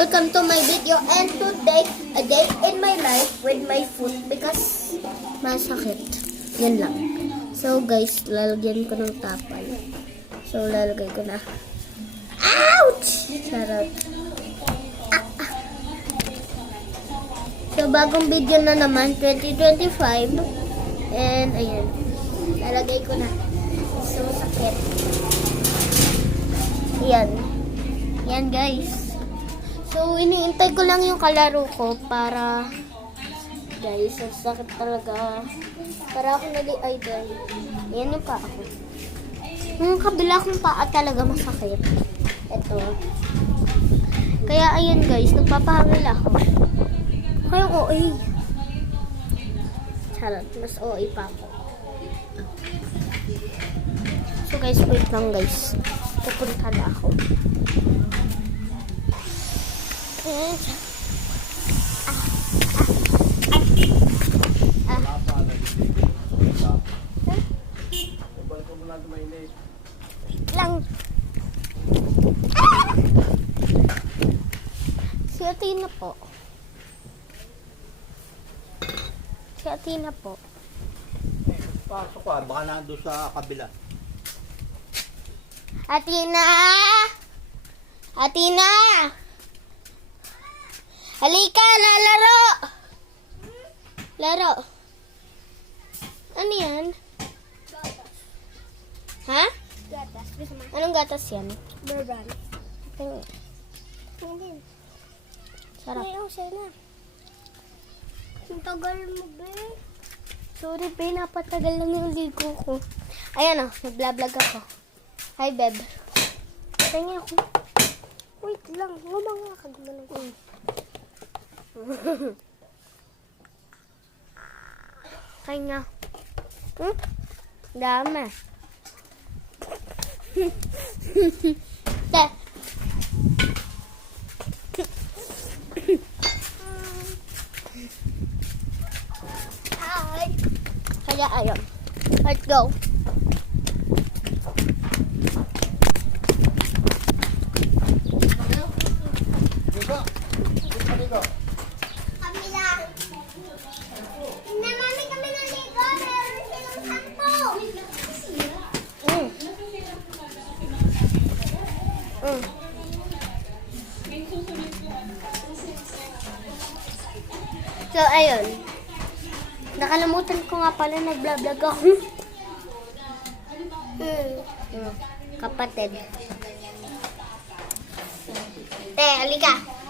Welcome to my video, and today, a day in my life with my foot because masakit. Yan lang. So guys, lalagyan ko ng tapal. So lalagay ko na. Ouch! Charot. So bagong video na naman, 2025. And ayan, lalagay ko na. So sakit. Yan. Yan guys. So, iniintay ko lang yung kalaro ko para, guys, ang sakit talaga. Para ako nali-idol. Yan yung paa ko. Yung kabila kong paa talaga masakit. Ito. Kaya, ayan guys, nagpapahangil ako. Kayong OA. Charot, mas OA pa ako. So guys, wait lang guys. Pupunta na ako. Lang. Si Athena po. Si Athena po. Pasok ka, baka nandun sa kabila. Athena! Athena! Halika, lalaro! Laro. Ano yan? Ha? Gatas. Gusto mo? Anong gatas yan? Bourbon. Tingin. Hindi. Sarap. Ngayon sa'yo na. Ang tagal mo, be. Sorry, be. Napatagal lang yung ligo ko. Ayan o, nagblablag ako. Hi, Beb. Tingin ako. Wait lang. Ngumanga ka gumanon ko. Kaya nga. Dami. Te. Hi. Kaya ayun. Let's go. Kami lang. Namami kami ng ligo. Meron silang sampo. So, ayun. Nakalimutan ko nga pala nag-vlog ako. Kapatid. Te, halika.